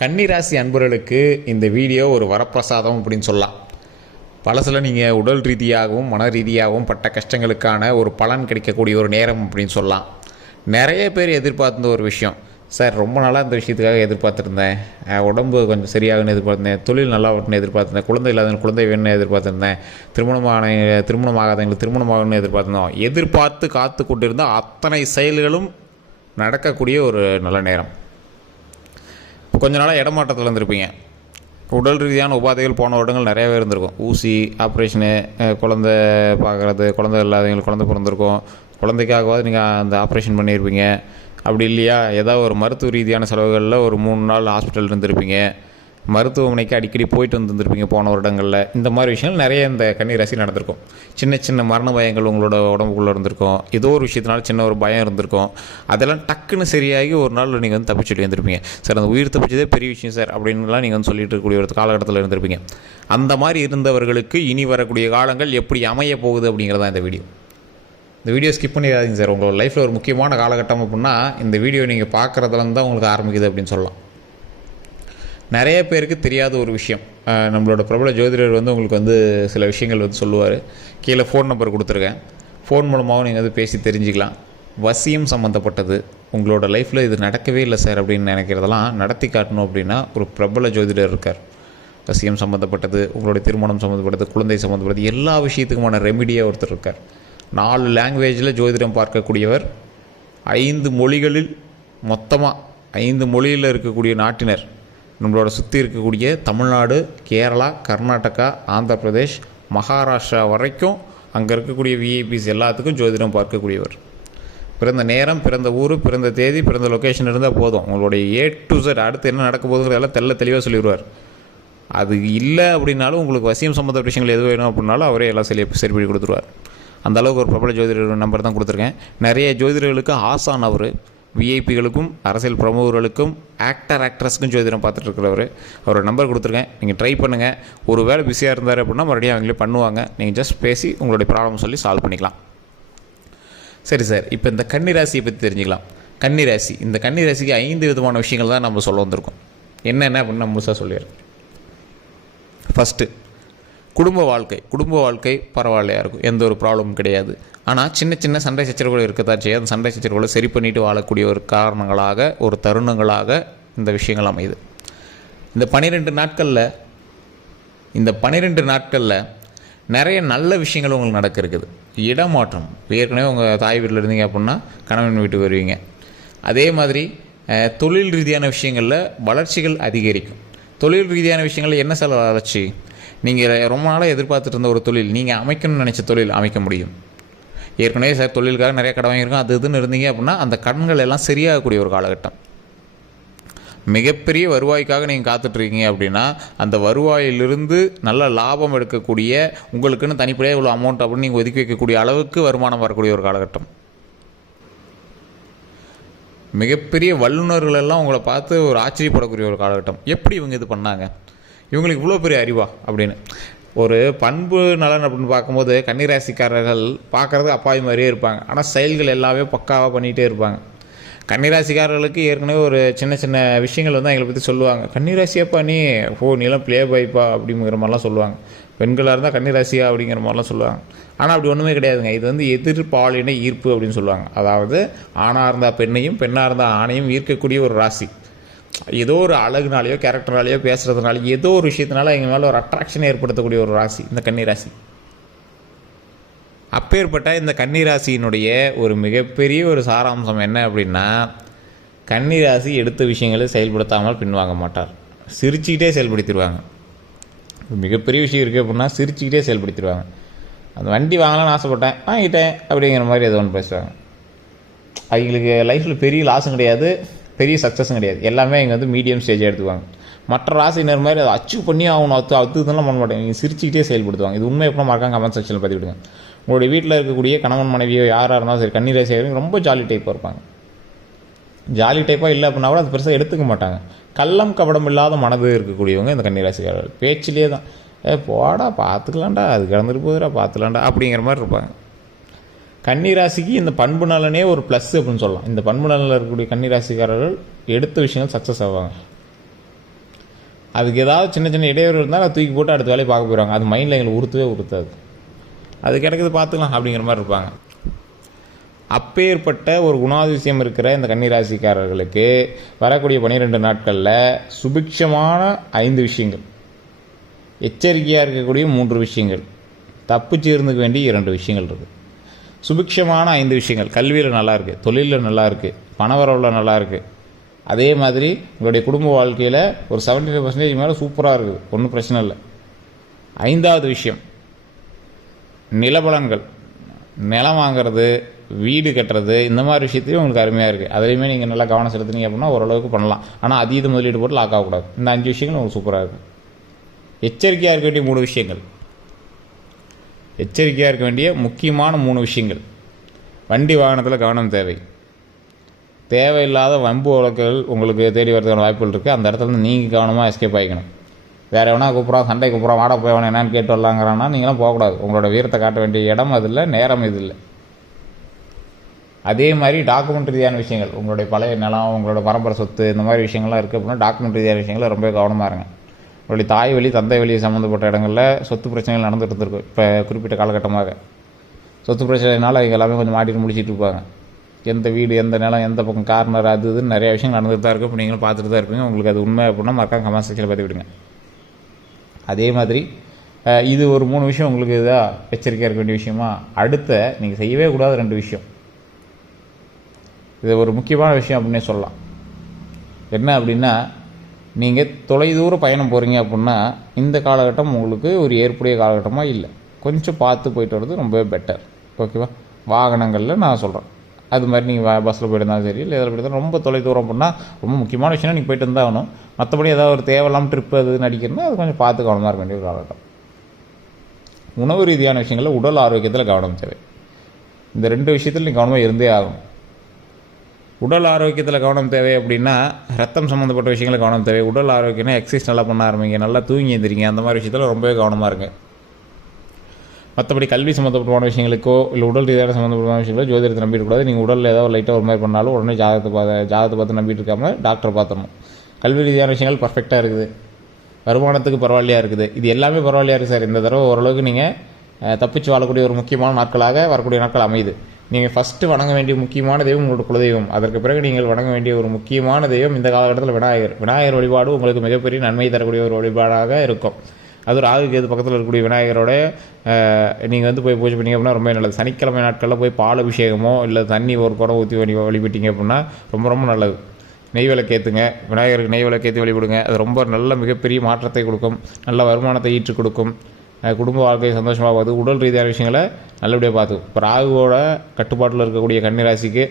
கன்னிராசி அன்பர்களுக்கு இந்த வீடியோ ஒரு வரப்பிரசாதம் அப்படின்னு சொல்லலாம். பழசில் நீங்கள் உடல் ரீதியாகவும் மன ரீதியாகவும் பட்ட கஷ்டங்களுக்கான ஒரு பலன் கிடைக்கக்கூடிய ஒரு நேரம் அப்படின்னு சொல்லலாம். நிறைய பேர் எதிர்பார்த்த ஒரு விஷயம். சார் ரொம்ப நாளாக இந்த விஷயத்துக்காக எதிர்பார்த்துருந்தேன். உடம்பு கொஞ்சம் சரியாகுன்னு எதிர்பார்த்துருந்தேன். தொழில் நல்லா வரணும்னு எதிர்பார்த்திருந்தேன். குழந்தை இல்லாதவங்க குழந்தை வேணும்னு எதிர்பார்த்துருந்தேன். திருமணமான திருமணம் ஆகணும்னு எதிர்பார்த்திருந்தோம். எதிர்பார்த்து காத்து கொண்டிருந்த அத்தனை செயல்களும் நடக்கக்கூடிய ஒரு நல்ல நேரம். இப்போ கொஞ்ச நாளாக இடமாற்றத்தில் இருந்திருப்பீங்க. உடல் ரீதியான உபாதைகள் போன வருடங்கள் நிறையவே இருந்திருக்கும். ஊசி ஆப்ரேஷனு குழந்த குழந்தை பார்க்குறது குழந்தை இல்லாதவங்களுக்கு குழந்தை பிறந்திருக்கும். குழந்தைக்காகவாது நீங்கள் அந்த ஆப்ரேஷன் பண்ணியிருப்பீங்க. அப்படி இல்லையா? ஏதாவது ஒரு மருத்துவ ரீதியான செலவுகளில் ஒரு மூணு நாள் ஹாஸ்பிட்டல் இருந்திருப்பீங்க. மருத்துவமனைக்கு அடிக்கடி போயிட்டு வந்துருந்துருப்பீங்க போன வருடங்களில். இந்த மாதிரி விஷயங்கள் நிறைய இந்த கன்னிராசி நடந்திருக்கும். சின்ன சின்ன மரண பயங்கள் உங்களோட உடம்புக்குள்ளே இருந்திருக்கும். ஏதோ ஒரு விஷயத்தினால சின்ன ஒரு பயம் இருந்திருக்கும். அதெல்லாம் டக்குன்னு சரியாகி ஒரு நாள் நீங்கள் வந்து தப்பிச்சுட்டு வந்திருப்பீங்க. சார் அந்த உயிர் தப்பிச்சதே பெரிய விஷயம் சார் அப்படின்லாம் நீங்கள் வந்து சொல்லிட்டு இருக்கக்கூடிய ஒரு காலகட்டத்தில் இருந்திருப்பீங்க. அந்த மாதிரி இருந்தவர்களுக்கு இனி வரக்கூடிய காலங்கள் எப்படி அமைய போகுது அப்படிங்கிறதான் இந்த வீடியோ. இந்த வீடியோ ஸ்கிப் பண்ணிடாதீங்க சார். உங்களோட லைஃப்பில் ஒரு முக்கியமான காலகட்டம் அப்படின்னா இந்த வீடியோ நீங்கள் பார்க்குறதுலேருந்து தான் உங்களுக்கு ஆரம்பிக்குது அப்படின்னு சொல்லலாம். நிறைய பேருக்கு தெரியாத ஒரு விஷயம். நம்மளோட பிரபல ஜோதிடர் வந்து உங்களுக்கு வந்து சில விஷயங்கள் வந்து சொல்லுவார். கீழே ஃபோன் நம்பர் கொடுத்துருக்கேன். ஃபோன் மூலமாகவும் நீங்கள் வந்து பேசி தெரிஞ்சுக்கலாம். வசியம் சம்மந்தப்பட்டது உங்களோட லைஃப்பில் இது நடக்கவே இல்லை சார் அப்படின்னு நினைக்கிறதெல்லாம் நடத்தி காட்டணும் அப்படின்னா ஒரு பிரபல ஜோதிடர் இருக்கார். வசியம் சம்மந்தப்பட்டது உங்களுடைய திருமணம் சம்மந்தப்பட்டது குழந்தை சம்மந்தப்பட்டது எல்லா விஷயத்துக்குமான ரெமிடியாக ஒருத்தர் இருக்கார். நாலு லாங்குவேஜில் ஜோதிடம் பார்க்கக்கூடியவர். ஐந்து மொழிகளில் மொத்தமாக ஐந்து மொழியில் இருக்கக்கூடிய நாட்டினர். நம்மளோட சுற்றி இருக்கக்கூடிய தமிழ்நாடு கேரளா கர்நாடகா ஆந்திர பிரதேஷ் மகாராஷ்டிரா வரைக்கும் அங்கே இருக்கக்கூடிய விஐபிஸ் எல்லாத்துக்கும் ஜோதிடம் பார்க்கக்கூடியவர். பிறந்த நேரம் பிறந்த ஊர் பிறந்த தேதி பிறந்த லொக்கேஷன் இருந்தால் போதும். உங்களுடைய ஏ டு சட் அடுத்து என்ன நடக்க போகுதுங்கிறதெல்லாம் தெல்ல தெளிவாக சொல்லிடுவார் அது இல்லை அப்படின்னாலும் உங்களுக்கு வசியம் சம்மந்த விஷயங்கள் எது வேணும் அப்படின்னாலும் அவரே எல்லாம் சரி சரி பண்ணி கொடுத்துருவார். அந்த அளவுக்கு ஒரு பிரபல ஜோதிடர் நம்பர் தான் கொடுத்துருக்கேன். நிறைய ஜோதிடர்களுக்கு ஆசான் அவர். விஐபிகளுக்கும் அரசியல் பிரமுகர்களுக்கும் ஆக்டர் ஆக்ட்ரஸ்க்கும் ஜோதிடம் பார்த்துட்டு இருக்கிறவர் அவரோட நம்பர் கொடுத்துருக்கேன். நீங்கள் ட்ரை பண்ணுங்கள் ஒரு வேளை பிஸியாக இருந்தார் அப்படின்னா மறுபடியும் அவங்களே பண்ணுவாங்க. நீங்கள் ஜஸ்ட் பேசி உங்களுடைய ப்ராப்ளம் சொல்லி சால்வ் பண்ணிக்கலாம். சரி சார் இப்போ இந்த கன்னிராசியை பற்றி தெரிஞ்சுக்கலாம். கன்னிராசி இந்த கன்னிராசிக்கு ஐந்து விதமான விஷயங்கள் தான் நம்ம சொல்ல வந்திருக்கோம். என்னென்ன அப்படின்னு நான் முழுசாக சொல்லிடுறேன். ஃபஸ்ட்டு குடும்ப வாழ்க்கை குடும்ப வாழ்க்கை பரவாயில்லையா இருக்கும். எந்த ஒரு ப்ராப்ளமும் கிடையாது. ஆனால் சின்ன சின்ன சண்டை சச்சரவுகள் இருக்கத்தான் செய்யும். அந்த சண்டை சச்சரவுகளை சரி பண்ணிட்டு வாழக்கூடிய ஒரு காரணங்களாக ஒரு தருணங்களாக இந்த விஷயங்கள் அமையுது. இந்த பன்னிரெண்டு நாட்களில் இந்த பன்னிரெண்டு நாட்களில் நிறைய நல்ல விஷயங்கள் உங்களுக்கு நடக்க இருக்குது. இடமாற்றம். ஏற்கனவே உங்கள் தாய் வீட்டில் இருந்தீங்க அப்படின்னா கணவன் வீட்டுக்கு வருவீங்க. அதே மாதிரி தொழில் ரீதியான விஷயங்களில் வளர்ச்சிகள் அதிகரிக்கும். தொழில் ரீதியான விஷயங்களில் என்ன சில வளர்ச்சி? நீங்கள் ரொம்ப நாளாக எதிர்பார்த்துட்டு இருந்த ஒரு தொழில் நீங்கள் அமைக்கணும்னு நினச்ச தொழில் அமைக்க முடியும். ஏற்கனவே சார் தொழிலுக்காக நிறைய கடன் வாங்கியிருக்கோம். அது இதுன்னு இருந்தீங்க அப்படின்னா அந்த கடன்கள் எல்லாம் சரியாகக்கூடிய ஒரு காலகட்டம். மிகப்பெரிய வருவாய்க்காக நீங்கள் காத்துட்ருக்கீங்க அப்படின்னா அந்த வருவாயிலிருந்து நல்ல லாபம் எடுக்கக்கூடிய உங்களுக்குன்னு தனிப்படையாக இவ்வளோ அமௌண்ட் அப்படின்னு நீங்கள் ஒதுக்கி வைக்கக்கூடிய அளவுக்கு வருமானம் வரக்கூடிய ஒரு காலகட்டம். மிகப்பெரிய வல்லுநர்கள் எல்லாம் உங்களை பார்த்து ஒரு ஆச்சரியப்படக்கூடிய ஒரு காலகட்டம். எப்படி இவங்க இது பண்ணாங்க? இவங்களுக்கு இவ்வளோ பெரிய அறிவா அப்படின்னு. ஒரு பண்பு நலன் அப்படின்னு பார்க்கும்போது கன்னிராசிக்காரர்கள் பார்க்குறது அப்பாவி மாதிரியே இருப்பாங்க. ஆனால் செயல்கள் எல்லாமே பக்காவாக பண்ணிகிட்டே இருப்பாங்க. கன்னிராசிக்காரர்களுக்கு ஏற்கனவே ஒரு சின்ன சின்ன விஷயங்கள் வந்து எங்களை பற்றி சொல்லுவாங்க. கன்னிராசியாப்பா நீ ஓ நீலாம் ப்ளே பாய்ப்பா அப்படிங்கிற மாதிரிலாம் சொல்லுவாங்க. பெண்களாக இருந்தால் கன்னிராசியா? அப்படிங்கிற மாதிரிலாம் சொல்லுவாங்க. ஆனால் அப்படி ஒன்றுமே கிடையாதுங்க. இது வந்து எதிர்பாலின ஈர்ப்பு அப்படின்னு சொல்லுவாங்க. அதாவது ஆணாக இருந்தால் பெண்ணையும் பெண்ணாக இருந்தால் ஆணையும் ஈர்க்கக்கூடிய ஒரு ராசி. ஏதோ ஒரு அழகுனாலேயோ கேரக்டர்னாலேயோ பேசுகிறதுனால ஏதோ ஒரு விஷயத்தினால எங்கள் மேலே ஒரு அட்ராக்ஷனை ஏற்படுத்தக்கூடிய ஒரு ராசி இந்த கன்னிராசி. அப்பேற்பட்ட இந்த கன்னிராசியினுடைய ஒரு மிகப்பெரிய ஒரு சாராம்சம் என்ன அப்படின்னா கன்னிராசி எடுத்த விஷயங்களை செயல்படுத்தாமல் பின்வாங்க மாட்டார். சிரிச்சுக்கிட்டே செயல்படுத்திடுவாங்க ஒரு மிகப்பெரிய விஷயம் இருக்குது அப்படின்னா சிரிச்சுக்கிட்டே செயல்படுத்திடுவாங்க அந்த வண்டி வாங்கலாம்னு ஆசைப்பட்டேன் வாங்கிட்டேன் அப்படிங்கிற மாதிரி ஏதோ ஒன்று பேசுவாங்க. அவங்களுக்கு லைஃப்பில் பெரிய லாஸும் கிடையாது. பெரிய சக்ஸஸும் கிடையாது. எல்லாமே இங்கே வந்து மீடியம் ஸ்டேஜாக எடுத்துக்குவாங்க. மற்ற ராசினர் மாதிரி அதை அச்சீவ் பண்ணி ஆகணும் அது அது இதெல்லாம் பண்ண மாட்டாங்க. நீங்கள் சிரிச்சுக்கிட்டே செயல்படுத்துவாங்க. இது உண்மை எப்போ மறக்காம கமெண்ட் செக்ஷனில் பற்றி விடுங்க உங்களுடைய வீட்டில் இருக்கக்கூடிய கணவன் மனைவியோ யாராக இருந்தாலும் சரி கண்ணீரை செய்கிறவங்க ரொம்ப ஜாலி டைப்பாக இருப்பாங்க. ஜாலி டைப்பாக இல்லை அப்படின்னா கூட அது பெருசாக எடுத்துக்க மாட்டாங்க. கள்ளம் கபடம் இல்லாத மனது இருக்கக்கூடியவங்க இந்த கன்னிராசிக்காரர்கள் பேச்சிலே தான். ஏ போடா பார்த்துக்கலாம்டா. அது கிடந்துட்டு போகுதுடா பார்த்துக்கலாம்டா அப்படிங்கிற மாதிரி இருப்பாங்க. கன்னிராசிக்கு இந்த பண்பு நலனே ஒரு ப்ளஸ் அப்படின்னு சொல்லலாம். இந்த பண்பு நலனில் இருக்கக்கூடிய கன்னிராசிக்காரர்கள் எடுத்த விஷயங்கள் சக்ஸஸ் ஆவாங்க. அதுக்கு ஏதாவது சின்ன சின்ன இடையூறு இருந்தால் அதை தூக்கி போட்டு அடுத்த வேலையை பார்க்க போயிடுவாங்க. அது மைண்டில் எங்களுக்கு உறுத்தவே உறுத்தாது. அது கிடக்குது பார்த்துக்கலாம் அப்படிங்கிற மாதிரி இருப்பாங்க. அப்பேற்பட்ட ஒரு குணாதிசயம் இருக்கிற இந்த கன்னிராசிக்காரர்களுக்கு வரக்கூடிய பன்னிரெண்டு நாட்களில் சுபிக்ஷமான ஐந்து விஷயங்கள். எச்சரிக்கையாக இருக்கக்கூடிய மூன்று விஷயங்கள். தப்பிச்சு இருந்துக்க வேண்டிய இரண்டு விஷயங்கள் இருக்குது சுபிக்ஷமான ஐந்து விஷயங்கள். கல்வியில் நல்லா இருக்குது தொழிலில் நல்லா இருக்குது பணவரவில் நல்லா இருக்குது அதே மாதிரி உங்களுடைய குடும்ப வாழ்க்கையில் ஒரு 75% ஃபைவ் பர்சன்டேஜ் மேலே சூப்பராக இருக்குது ஒன்றும் பிரச்சனை இல்லை. ஐந்தாவது விஷயம் நிலபலன்கள். நிலம் வாங்குறது வீடு கட்டுறது இந்த மாதிரி விஷயத்தையும் உங்களுக்கு அருமையாக இருக்குது அதுலேயுமே நீங்கள் நல்லா கவனம் செலுத்துனீங்க அப்படின்னா ஓரளவுக்கு பண்ணலாம். ஆனால் அதீத முதலீடு போட்டு லாக் ஆகக்கூடாது. இந்த அஞ்சு விஷயங்கள் உங்களுக்கு சூப்பராக இருக்கும். எச்சரிக்கையாக இருக்க வேண்டிய மூணு விஷயங்கள். எச்சரிக்கையாக இருக்க வேண்டிய முக்கியமான மூணு விஷயங்கள். வண்டி வாகனத்தில் கவனம் தேவை. தேவையில்லாத வம்பு வழக்குகள் உங்களுக்கு தேடி வரதுக்கான வாய்ப்புகள் இருக்குது அந்த இடத்துல நீங்கள் கவனமாக எஸ்கேப் ஆகிக்கணும் வேறு எவனா கூப்பிட்றான் சண்டை கூப்பிட்றான் வாடா போய் அவனை என்னன்னு கேட்டு வரலாங்கிறான்னா நீங்களாம் போகக்கூடாது. உங்களோட வீரத்தை காட்ட வேண்டிய இடம் அது இல்லை நேரம் இது இல்லை. அதே மாதிரி டாக்குமெண்ட் ரீதியான விஷயங்கள். உங்களுடைய பழைய நிலம் உங்களோட பரம்பரை சொத்து இந்த மாதிரி விஷயங்கள்லாம் இருக்குது அப்படின்னா டாக்குமெண்ட் ரீதியான விஷயங்களை ரொம்ப கவனமாக இருங்க. உங்களுடைய தாய் வழி தந்தை வழி சம்மந்தப்பட்ட இடங்களில் சொத்து பிரச்சனைகள் நடந்துகிட்டு இருந்திருக்கு இப்போ குறிப்பிட்ட காலகட்டமாக. சொத்து பிரச்சனைனால அவங்க எல்லாமே கொஞ்சம் மாட்டிட்டு முடிச்சிட்டு இருப்பாங்க. எந்த வீடு எந்த நிலம் எந்த பக்கம் கார்னர் அது இதுன்னு நிறைய விஷயங்கள் நடந்துட்டு தான் இருக்கும் இப்போ நீங்களும் பார்த்துட்டு தான் இருப்பீங்க. உங்களுக்கு அது உண்மை அப்படின்னா மறக்காம கமெண்ட் செக்ஷனில் பார்த்து விடுங்க. அதே மாதிரி இது ஒரு மூணு விஷயம் உங்களுக்கு இதாக எச்சரிக்கையாக இருக்க வேண்டிய விஷயமா? அடுத்த நீங்கள் செய்யவே கூடாத ரெண்டு விஷயம். இது ஒரு முக்கியமான விஷயம் அப்படின்னே சொல்லலாம். என்ன அப்படின்னா நீங்கள் தொலைதூர பயணம் போகிறீங்க அப்படின்னா இந்த காலகட்டம் உங்களுக்கு ஒரு ஏற்புடைய காலகட்டமாக இல்லை. கொஞ்சம் பார்த்து போயிட்டு வர்றது ரொம்பவே பெட்டர் ஓகேவா வாகனங்களில் நான் சொல்கிறேன் அது மாதிரி நீங்கள் பஸ்ஸில் போயிட்டு இருந்தாலும் சரி இல்லை இதில் போயிட்டு ரொம்ப தொலை தூரம் அப்படின்னா ரொம்ப முக்கியமான விஷயம்னா நீங்கள் போயிட்டு இருந்தால் ஆகணும். மற்றபடி ஏதாவது ஒரு தேவையில்லாமல் ட்ரிப்பு அது நடிக்கிறதுனா அது கொஞ்சம் பார்த்து கவனமாக இருக்க வேண்டிய ஒரு காலகட்டம். உணவு ரீதியான விஷயங்களில் உடல் ஆரோக்கியத்தில் கவனம் தேவை. இந்த ரெண்டு விஷயத்தில் நீங்கள் கவனமாக இருந்தே ஆகணும். உடல் ஆரோக்கியத்தில் கவனம் தேவை அப்படின்னா ரத்தம் சம்மந்தப்பட்ட விஷயங்களை கவனம் தேவை. உடல் ஆரோக்கியம்னா எக்ஸசைஸ் நல்லா பண்ண ஆரம்பிங்க. நல்லா தூங்கி எந்திரிங்க. அந்த மாதிரி விஷயத்தில் ரொம்பவே கவனமாக இருங்க. மற்றபடி கல்வி சம்மந்தப்பட்டமான விஷயங்களுக்கோ இல்லை உடல் ரீதியான சம்மந்தப்பட்டமான விஷயங்களோ ஜோதிடத்தை நம்பிடக்கூடாது. நீங்கள் உடலில் ஏதாவது லைட்டாக ஒரு மாதிரி பண்ணாலும் உடனே ஜாதகத்தை பார்த்து ஜாதகத்தை பார்த்து நம்பிட்டு இருக்காமல் டாக்டரை பார்த்தணும் கல்வி ரீதியான விஷயங்கள் பர்ஃபெக்டாக இருக்குது. வருமானத்துக்கு பரவாயில்லையா இருக்குது. இது எல்லாமே பரவாயில்லையா இருக்குது சார்? இந்த தடவை ஓரளவுக்கு நீங்கள் தப்பிச்சு வாழக்கூடிய ஒரு முக்கியமான நாட்களாக வரக்கூடிய நாட்கள் அமையுது. நீங்கள் ஃபஸ்ட்டு வணங்க வேண்டிய முக்கியமான தெய்வம் உங்களோட குலதெய்வம். அதற்கு பிறகு நீங்கள் வணங்க வேண்டிய ஒரு முக்கியமான தெய்வம் இந்த காலகட்டத்தில் விநாயகர். விநாயகர் வழிபாடு உங்களுக்கு மிகப்பெரிய நன்மை தரக்கூடிய ஒரு வழிபாடாக இருக்கும். அது ராகு கேது பக்கத்தில் இருக்கக்கூடிய விநாயகரோட நீங்கள் வந்து போய் பூஜை பண்ணிங்க அப்படின்னா ரொம்ப நல்லது. சனிக்கிழமை நாட்களில் போய் பால் அபிஷேகமோ இல்லை தண்ணி ஒரு குடம் ஊற்றி வழி வழிபட்டீங்க அப்படின்னா ரொம்ப ரொம்ப நல்லது. நெய் விளக்கேற்றுங்க விநாயகருக்கு நெய் விளக்கேற்றி வழிபடுங்க. அது ரொம்ப நல்ல மிகப்பெரிய மாற்றத்தை கொடுக்கும். நல்ல வருமானத்தை ஈற்று கொடுக்கும். குடும்ப வாழ்க்கையை சந்தோஷமாக பார்த்து உடல் ரீதியான விஷயங்களை நல்லபடியாக பார்த்து. இப்போ ராகுவோட கட்டுப்பாட்டில் இருக்கக்கூடிய கன்னிராசிக்கு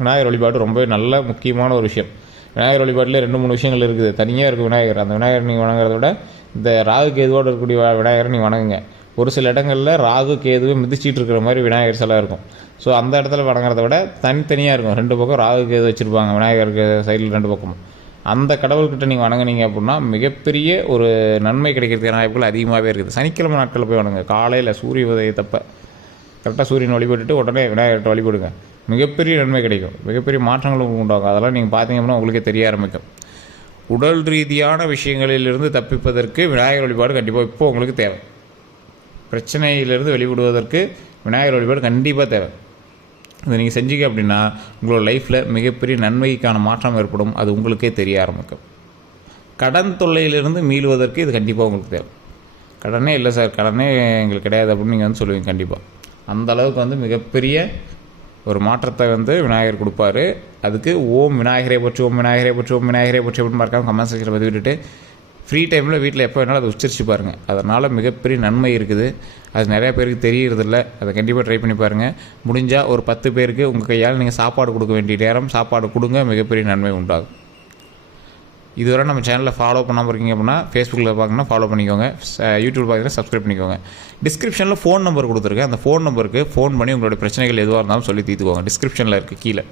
விநாயகர் வழிபாடு ரொம்ப நல்ல முக்கியமான ஒரு விஷயம். விநாயகர் வழிபாட்டில் ரெண்டு மூணு விஷயங்கள் இருக்குது. தனியாக இருக்குது விநாயகர். அந்த விநாயகர் நீங்கள் வணங்குறத விட இந்த ராகு கேதுவோடு இருக்கக்கூடிய விநாயகரை நீங்கள் வணங்குங்க. ஒரு சில இடங்களில் ராகு கேதுவை மிதிச்சிட்டு இருக்கிற மாதிரி விநாயகர் சிலை இருக்கும். ஸோ அந்த இடத்துல வணங்குறத விட தனித்தனியாக இருக்கும். ரெண்டு பக்கம் ராகு கேது வச்சுருப்பாங்க. விநாயகருக்கு சைடில் ரெண்டு பக்கமும். அந்த கடவுள்கிட்ட நீங்கள் வணங்குனீங்க அப்படின்னா மிகப்பெரிய ஒரு நன்மை கிடைக்கிறதுக்கான வாய்ப்புகள் அதிகமாகவே இருக்குது. சனிக்கிழமை நாட்களில் போய் வணங்க காலையில் சூரிய உதயத்தப்ப கரெக்டாக சூரியன் வழிபட்டுட்டு உடனே விநாயகர்கிட்ட வழிபடுங்க. மிகப்பெரிய நன்மை கிடைக்கும். மிகப்பெரிய மாற்றங்கள் உங்களுக்கு உண்டாகும். அதெல்லாம் நீங்கள் பார்த்தீங்க அப்படின்னா உங்களுக்கே தெரிய ஆரம்பிக்கும். உடல் ரீதியான விஷயங்களிலிருந்து தப்பிப்பதற்கு விநாயகர் வழிபாடு கண்டிப்பாக இப்போ உங்களுக்கு தேவை. பிரச்சனையிலிருந்து வெளிவிடுவதற்கு விநாயகர் வழிபாடு கண்டிப்பாக தேவை. இதை நீங்கள் செஞ்சீங்க அப்படின்னா உங்களோட லைஃப்பில் மிகப்பெரிய நன்மைக்கான மாற்றம் ஏற்படும். அது உங்களுக்கே தெரிய ஆரம்பிக்கும். கடன் தொல்லையிலிருந்து மீளுவதற்கு இது கண்டிப்பாக உங்களுக்கு தேவை. கடனே இல்லை சார் கடனே எங்களுக்கு கிடையாது அப்படின்னு நீங்கள் வந்து சொல்லுவீங்க கண்டிப்பாக அந்த அளவுக்கு வந்து மிகப்பெரிய ஒரு மாற்றத்தை வந்து விநாயகர் கொடுப்பாரு. அதுக்கு ஓம் விநாயகரை பற்றி ஓம் விநாயகரை பற்றி ஓம் விநாயகரை பற்றி அப்படின்னு மறக்காம கமெண்ட் செக்ஷனில் பதிவிட்டுட்டு ஃப்ரீ டைமில் வீட்டில் எப்போ வேணாலும் அதை உச்சரிச்சு பாருங்கள் அதனால் மிகப்பெரிய நன்மை இருக்குது. அது நிறையா பேருக்கு தெரியறதில்ல. அதை கண்டிப்பாக ட்ரை பண்ணி பாருங்கள் முடிஞ்சால் ஒரு பத்து பேருக்கு உங்கள் கையால் நீங்கள் சாப்பாடு கொடுக்க வேண்டிய நேரம் சாப்பாடு கொடுங்க. மிகப்பெரிய நன்மை உண்டாகும். இதுவரை நம்ம சேனலில் ஃபாலோ பண்ணாமல் இருக்கீங்க அப்படின்னா ஃபேஸ்புக்கில் பார்க்கணும்னா ஃபாலோ பண்ணிக்கோங்க. யூடியூப் பார்த்தீங்கன்னா சப்ஸ்கிரைப் பண்ணிக்கோங்க. டிஸ்கிரிப்ஷனில் ஃபோன் நம்பர் கொடுத்துருக்கேன். அந்த ஃபோன் நம்பருக்கு ஃபோன் பண்ணி உங்களோட பிரச்சனைகள் எதுவாக இருந்தாலும் சொல்லி தீர்த்துக்கோங்க. டிஸ்கிரிப்ஷனில் இருக்குது கீழே.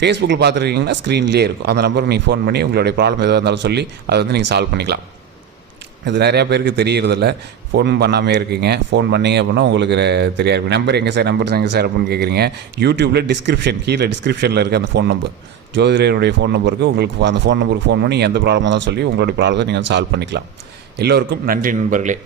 ஃபேஸ்புக்கில் பார்த்துருக்கீங்கன்னா ஸ்க்ரீன்லேயே இருக்கும். அந்த நம்பருக்கு நீங்கள் ஃபோன் பண்ணி உங்களுடைய ப்ராப்ளம் எதுவாக இருந்தாலும் சொல்லி அதை வந்து நீங்கள் சால்வ் பண்ணிக்கலாம். இது நிறையா பேருக்கு தெரியறதில்ல. ஃபோன் பண்ணாமே இருக்கீங்க. ஃபோன் பண்ணீங்க அப்படின்னா உங்களுக்கு தெரியாது. இருக்கும் நம்பர் எங்கே சார் நம்பர் எங்கே சார் அப்படின்னு கேட்குறீங்க யூடியூப்பில் டிஸ்கிரிப்ஷன் கீழே டிஸ்கிரிப்ஷனில் இருக்க அந்த ஃபோன் நம்பர் ஜோதிடருடைய ஃபோன் நம்பருக்கு உங்களுக்கு அந்த ஃபோன் நம்பருக்கு ஃபோன் பண்ணி எந்த ப்ராப்ளமாக தான் சொல்லி உங்களுடைய ப்ராப்ளத்தை நீங்கள் சால்வ் பண்ணிக்கலாம். எல்லோருக்கும் நன்றி நண்பர்களே.